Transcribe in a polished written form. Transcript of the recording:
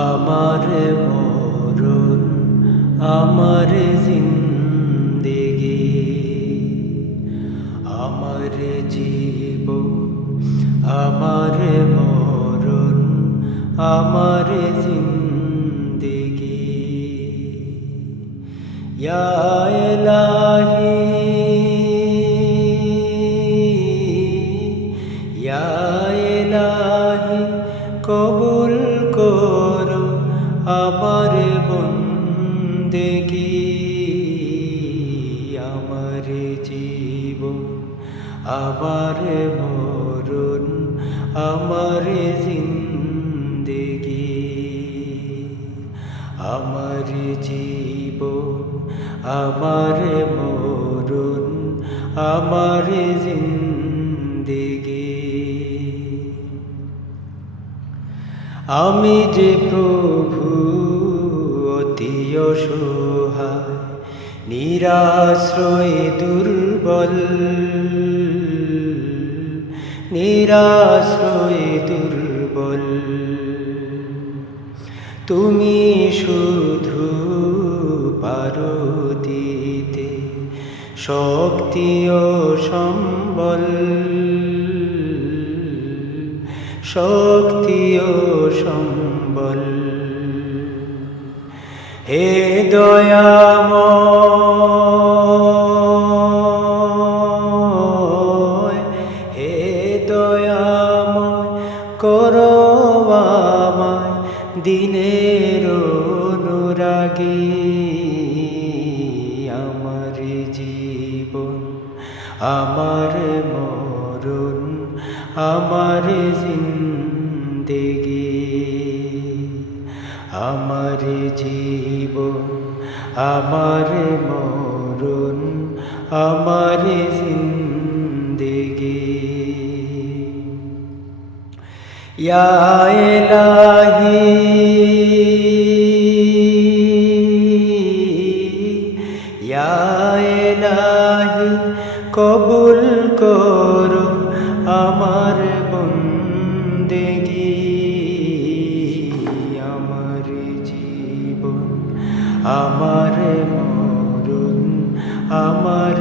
আমার মরণ আমার জিন্দেগি আমার জীবন আমার মরণ আমার জিন্দেগি ইয়া ইলাহি ইয়া ইলাহি কবুল করো আমার বন্দেগি আমার জীবন আমার মরণ আমার জিন্দেগি আমার জীবন আমার মরণ আমার জিন্দেগি আমি যে প্রভু অতি অসহায় নিরাশ্রয় দুর্বল নিরাশ্রয় দুর্বল তুমি শুধু পারো দিতে শক্তি ও সম্বল শক্তি ও সম্বল হে দয়াময় হে দয়াময় করো আমায় দিনের অনুরাগী আমার জীবন আমার মরণ আমার জিন্দেগি আমার জীবন আমার মরণ আমার জিন্দেগি ইয়া ইলাহি ইয়া ইলাহি কবুল করো আমার বন্দেগি আমার জীবন আমার মরণ আমার